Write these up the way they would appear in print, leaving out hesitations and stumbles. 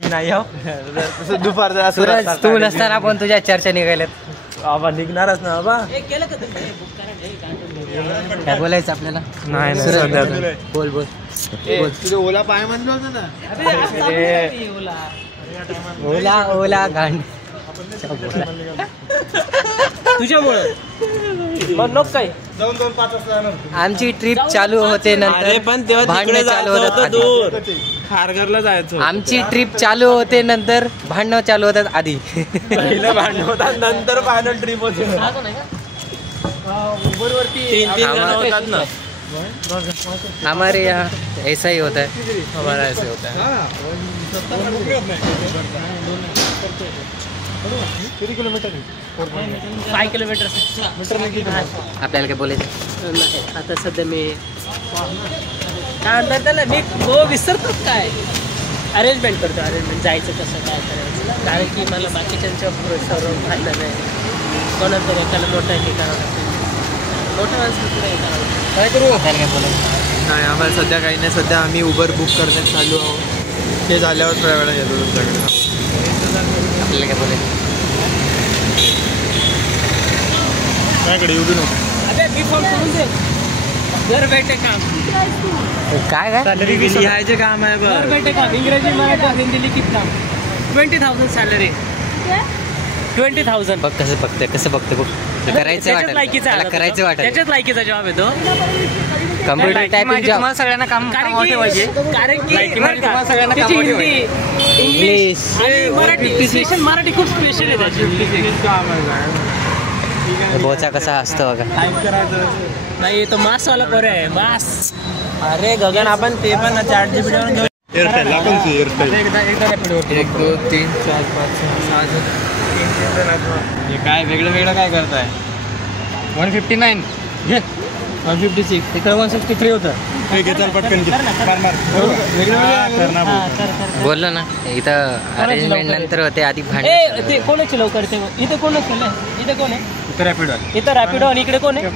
नाही हो दुपारचा तू नसताना पण तुझ्या चर्चा निघाल्यात बाबा निघणारच ना बाबा. काय बोलायचं आपल्याला? नाही बोल बोल तुझे ओला पाय म्हणलं होतं ना. ओला ओला गांड तुझ्यामुळं मग नको काय. 2-2-5 वाजता आमची ट्रिप चालू होते नंतर पण तेव्हा भांडणं चालू होतात दूर खारघरला जायचं. आमची ट्रिप चालू होते नंतर भांडणं चालू होतात आधी. पहिलं भांडण होतात नंतर फायनल ट्रिप होते. 3-3 जण होतात ना. हमारे यहाँ ऐसा ही होता है. हमारा ऐसे होता है. किती किलोमीटर? 5 किलोमीटर. आपल्याला काय बोलायचं? आता सध्या मी काय म्हणतात त्याला मी हो विसरतो काय अरेंजमेंट करतो. अरेंजमेंट जायचं कसं काय करायचं, कारण की मला बाकीच्यांच्या सर्व माहिती नाही. कोणाचं एकाला मोठं हे करावं लागतं, मोठं माणसं काय करू? आपल्याला काय बोलायचं? नाही आम्हाला सध्या काही नाही. सध्या आम्ही उबर बुक करण्यात चालू आहोत. ते झाल्यावर थोड्या वेळा येतो तुमच्याकडे. आपल्याला काय बोलायचं? माझ्याकडे येऊ नको. अबे मी फोन करून दे. घर बैठे काम काय काय लिहायचे काम आहे घर बैठे काम इंग्रजी मराठी हिंदी लिखित काम. 20,000 सॅलरी. 20,000 बघ कसं बघतंय कसं बघतंय बघ. करायचं वाटत त्याला करायचं वाटत. त्याच्याच लायकीचा जॉब आहे तो. Computer typing job. सगळ्यांना काम कारण की त्याची हिंदी इंग्लिश आणि मराठी खूप स्पेशल आहे त्याची. बोचा कसा असतो बघा. नाही तो मासवाला पोरे आहे मास. अरे गगन आपण ते पण ChatGPT वरून घेऊ. एअरटेल आपण एअरटेल. 1 2 3 4 5 6 हे काय वेगळं वेगळं काय करताय? 159 156 तिकडे 163 होतं. पटकन बोललो ना इथं अरेंजमेंट नंतर होते आधी ए भांडण. ते कोणाची लवकर ते इथे कोण केलं? इथे कोण आहे? इथं रॅपिडो आणि इकडे कोण आहे?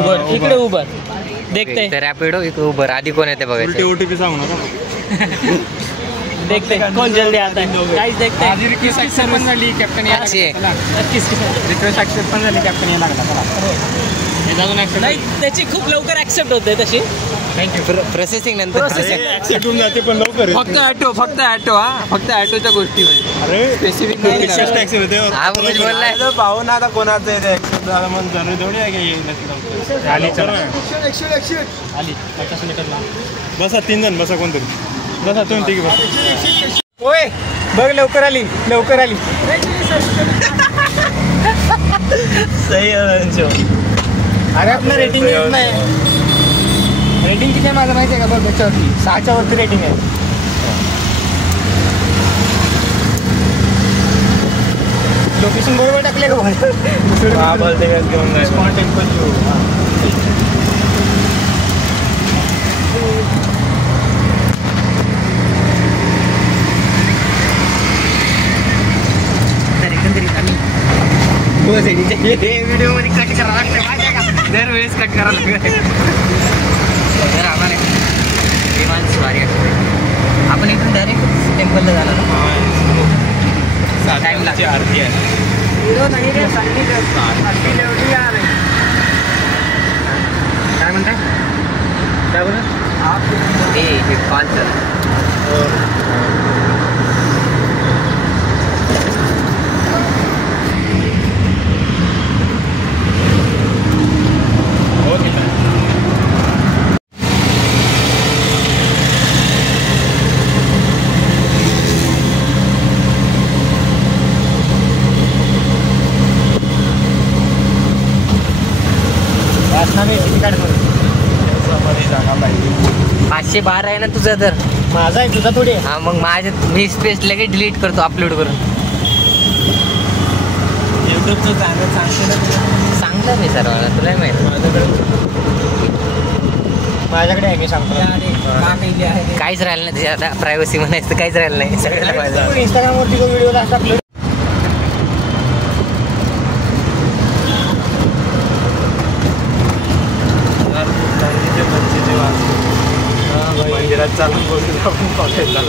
उबर. इकडे उबर देखते इथं रॅपिडो इथं उबर. आधी कोण येते बघायचं. OTP सांगू नका. देखते कौन जल्दी आता है. गाइस देखते आधी रिक्वेस्ट ऍक्सेप्ट पण झाली. कॅप्टन यायला अच्छी आहे. रिक्वेस्ट ऍक्सेप्ट पण झाली. कॅप्टन यायला लागला. हे जाऊन ऍक्सेप्ट नाही त्याची खूप लवकर ऍक्सेप्ट होते तशी. थँक्यू. प्रोसेसिंग नंतर ऍक्सेप्ट होऊन जाते पण लवकर. फक्त ॲटो फक्त ॲटोच्या गोष्टी अरे स्पेसिफिक ऍक्सेप्ट होते. हा मुझे बोललाय पाहू ना आता कोणाचं आहे ऍक्सेप्ट झालं म्हणून जरूर थोडी आहे की आली. आली बसा 3 जण बसा. कोणतरी बसा. तुम्ही ठीक बसा. ओय बघ लवकर आली. सही आहे. अरे आपलं रेटिंग नाही. रेटिंग किती आहे माझं माहिती आहे का? बघ त्याच्यावरती 6च्या वरती रेटिंग आहे. लोकेशन बरोबर टाकले का? बोलते व्हिडिओ मध्ये कट करावं लागतं. दरवेळेस कट करावं लागतं. आम्हाला विमान स्वारी आपण इथून डायरेक्ट टेम्पलला जाणार. टाइम लागते. आरती आहे. काय म्हणताय? काय बोला? हे कॉल सर जागा पाहिजे. 512 आहे ना तुझं तर. माझा आहे तुझा थोडी. हा मग माझ्या मी स्पेस लगेच डिलीट करतो अपलोड करून. युट्यूबचं चॅनल सांगते ना. सांगतो मी सर्वांना. तुला माहिती माझ्याकडे आहे. मी सांगतो काहीच राहिलं नाही. आता प्रायव्हसी म्हणायचं काहीच राहिलं नाही. सगळ्याला पाहिजे. इंस्टाग्रामवरती जो व्हिडिओ अपलोड मंदिरात चालून बोलतो आपण कॉलेजला.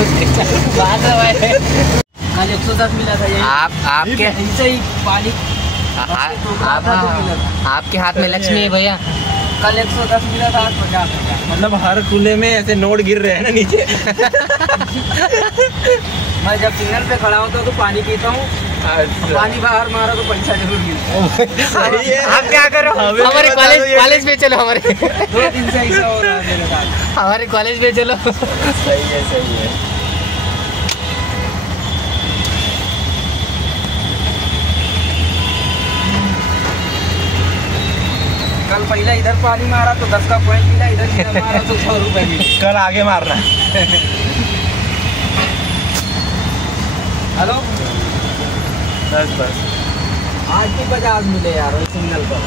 बात है। कल 110 मिला था ये। आपके इनसे ही पानी आपके हाथ में लक्ष्मी है भैया। कल 110 मिला था, आज 50 मिला। मतलब हर कूले में ऐसे नोट गिर रहे हैं ना नीचे। मैं जब सिग्नल पे खड़ा होता हूँ तो पानी पीता हूँ, पानी बाहर मारा तो पैसा जरूर मिलता है। आप क्या करो, हमारे कॉलेज में चलो, हमारे 2 दिन से ऐसा हो रहा है मेरे साथ। हमारे कॉलेज में चलो। सही है सही है। कल पहले इधर पानी मारा तो 10 का पॉइंट मिला, इधर मारा तो 100 रुपए मिले। कल आगे मारना। हेलो, बस आज भी 50 मिले यार वही सिग्नल पर।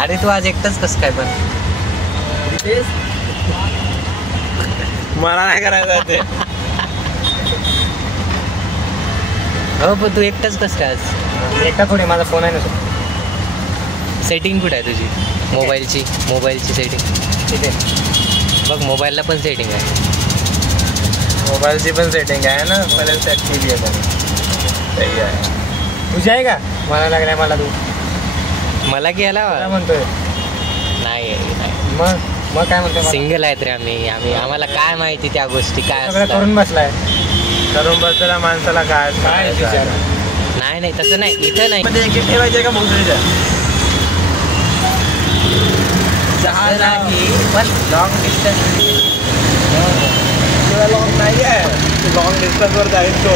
अरे तू आज एकटाच कसं काय पण? रितेश, मला नाही करायचं ते। हो पण तू एकटाच कसं काय आज? एकटा थोडी, माझा फोन आहे ना तो। सेटिंग कुठे आहे तुझी मोबाईलची सेटिंग? ठीक आहे, बघ मोबाईलला पण सेटिंग आहे। मोबाईलची पण सेटिंग आहे ना, मला सेट केली आहे त्याने। सही आहे। तुझी आहे का? मला लागलाय मला तू मला घ्यायला काय म्हणतोय? नाही मग काय म्हणतोय? सिंगल आहेत रे आम्हाला काय माहिती त्या गोष्टी काय सगळं असतात। करून बसलाय, करून बसलेल्या माणसाला काय विचार? नाही तसं नाही, इथं नाही। म्हणजे एक ठेवायचे का भोसडीच्या? तसं नाही, पण लॉंग डिस्टन्स लॉंग नाही आहे, लॉंग डिस्टन्सवर जाईल तो।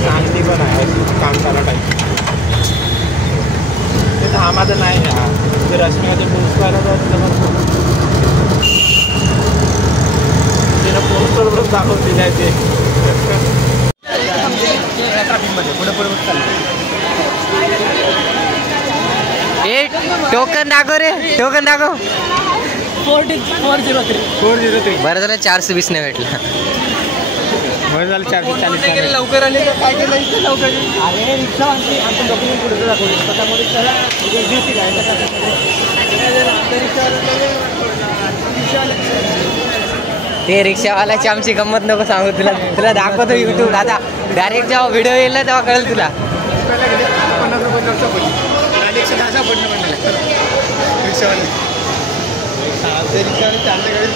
शांती पण आहे, काम करा टाईप ते थांबाचं नाही ना, ते रश्मीचे पोस्ट करायला तिनं पोस्टरवरच दाखवून दिले ते। ट्रॅफिकमध्ये पुढे चाललं। ए टोकन दाखव रे, टोकन दाखव। 403 बरं झालं 420 नाही भेटला। बरं झालं 440 लवकर आले तर काय केलं इथे लवकर? अरे रिक्षा आमचं डॉक्युमेंट पुढे दाखवले स्वतःमध्ये ते रिक्षावाल्याची आमची गंमत नको सांगू, तुला दाखवतो यूट्यूब। आता डायरेक्ट जेव्हा व्हिडिओ येईल ना तेव्हा कळेल तुला। 50 रुपये नोटचा पडली, 110 पडलं रिक्षावाले। रिक्षावाले चालते गाडी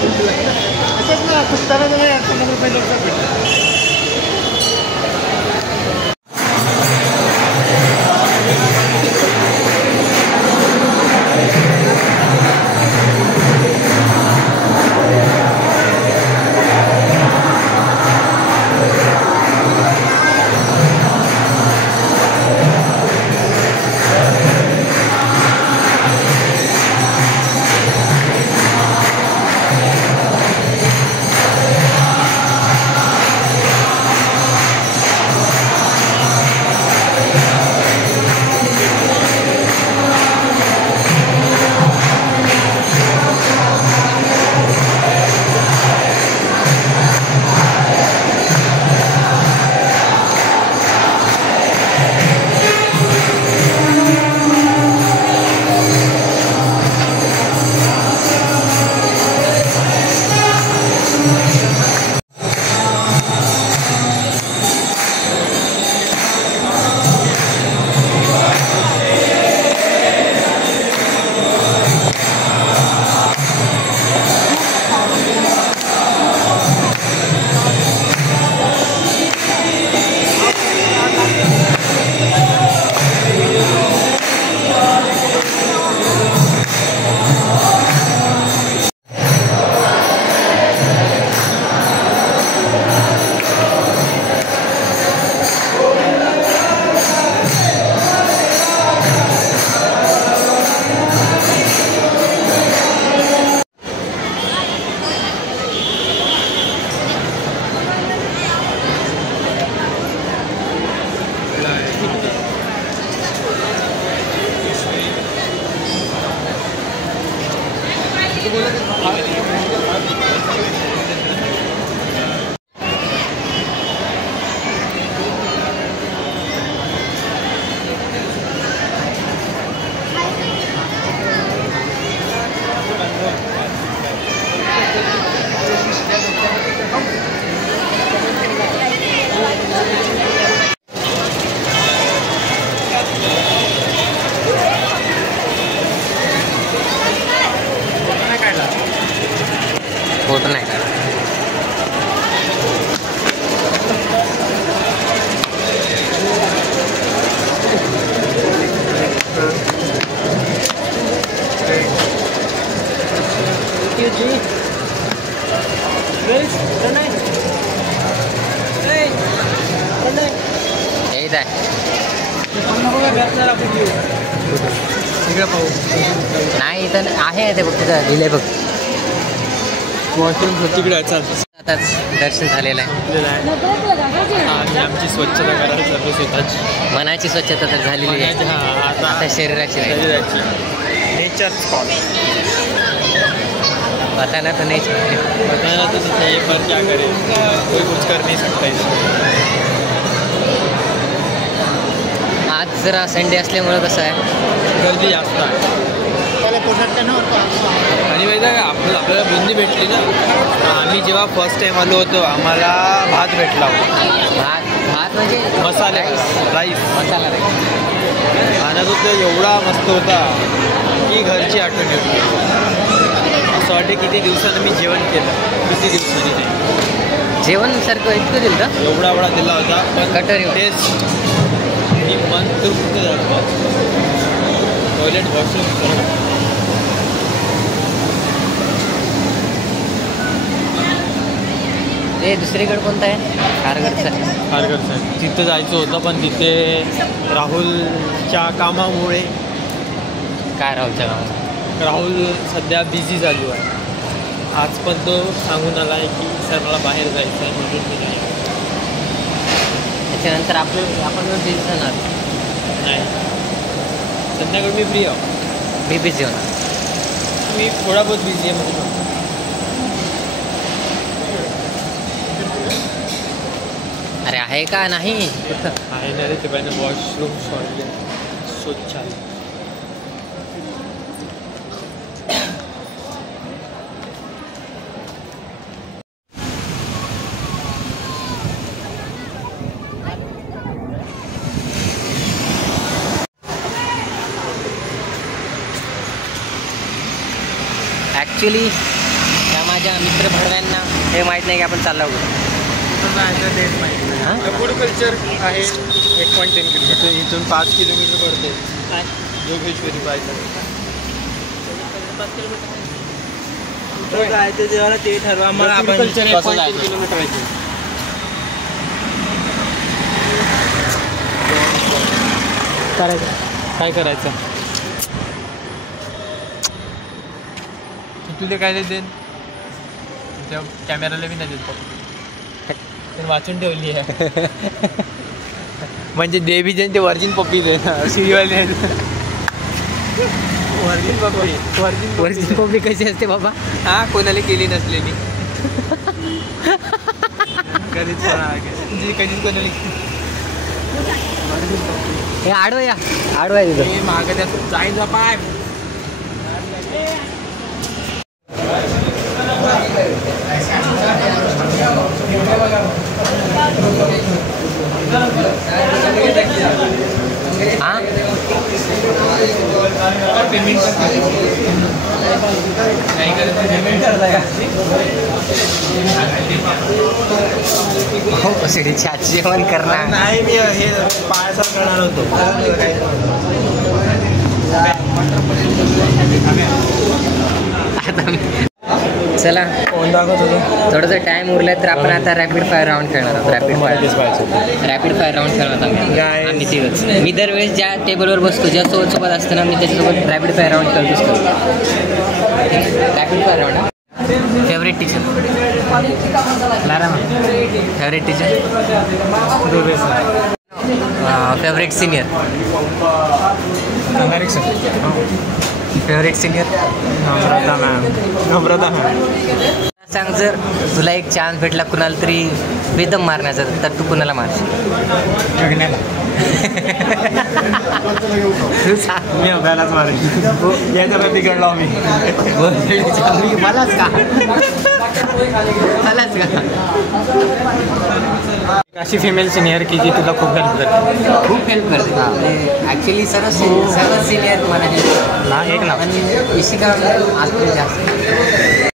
असंच ना, पुस्तकाला 50 रुपये नोटचा पडला। हेच आहे नाही इथं आहे ते बघ तिथं लिहिले बघ वॉशरूम तिकडे चाल आताच दर्शन झालेलं आहे आणि आमची स्वच्छता करायला चालू स्वतःची मनाची स्वच्छता तर झालेली आहे आता शरीराची नाही शरीराची नेचर स्पॉट बताना तर नाही बताना तो चाहिए पर क्या करे कोई कुछ कर नहीं सकता इसमें आज जरा संडे असल्यामुळं कसं आहे गर्दी जास्त आहे आणि माहिती आहे का आपल्याला बुंदी भेटली ना आम्ही जेव्हा फर्स्ट टाइम आलो होतो आम्हाला भात भेटला होता भात म्हणजे मसाला राईस मसाला राईस खाना तो एवढा मस्त होता की घरची आठवण येत असं वाटते किती दिवसानं मी जेवण केलं किती दिवसांनी नाही जेवण सारखं इतकं दिलं का एवढा दिला होता पण कटोरी टेस्ट मी मन तृप्त झालं टॉयलेट वॉशरूम ते दुसरीकडे कोणतं आहे खारघरचं खारघरचं तिथं जायचं होतं पण तिथे राहुलच्या कामामुळे काय राहुलच्या गावात राहुल सध्या बिझी चालू आहे आज पण तो सांगून आला आहे की सर मला बाहेर जायचं आहे म्हणून मी नाही त्याच्यानंतर आपण बिझी जाणार नाही संध्याकाळी मी फ्री आहो मी बिझी होणार मी थोडा बहुत बिझी आहे म्हणून अरे आहे का नाही आहे ना रे ते पाहिजे वॉशरूम सोडले स्वच्छ आहे ॲक्च्युली त्या माझ्या मित्रभडव्यांना हे माहीत नाही की आपण चाललो फूड कल्चर आहे 1.10 किलोमीटर इथून 5 किलोमीटर पडते जोगेश्वरी पाहिजे जायचं जेव्हा ते ठरवा मग आपण कल्चर 1.3 किलोमीटर आहे करायचं काय करायचं तुला काय देत त्या कॅमेराला बी नाही देत तर वाचून ठेवली आहे म्हणजे देवी जन ते वर्जिन पप्पी दे सिरियलवाले वर्जिन कॉपी कशी असते बाबा हा कोणाला केली नसलेली कधीच कोणाला हे आडवा या आडवा आहे तिथं मागं त्या जायचा पाय हां हो कसिडीची आज जेवण करणार नाही मी हे पायाचा करणार होतो आता चला थोडंसं टाइम उरला तर आपण आता रॅपिड फायर राऊंड खेळणार आहोत रॅपिड फायर राऊंड खेळणार आम्ही तिघच मी दरवेळेस ज्या टेबलवर बसतो ज्या सोबत असताना मी त्याच्यासोबत रॅपिड फायर राऊंड करत असतो rapid fire round favourite teacher favourite teacher favourite senior favourite senior Namrata ma'am सांग जर तुला एक चान्स भेटला कुणाला तरी बेदम मारण्याचा तर तू कुणाला मारशील मी अभ्यालाच मारेन याचा पण बिघडलो आम्ही मलाच का अशी फिमेल सिनियर की जी तुला खूप हेल्प करते खूप हेल्प करते ॲक्च्युली सर्व सिनियर मला एक ना आणि इशिका आज जास्त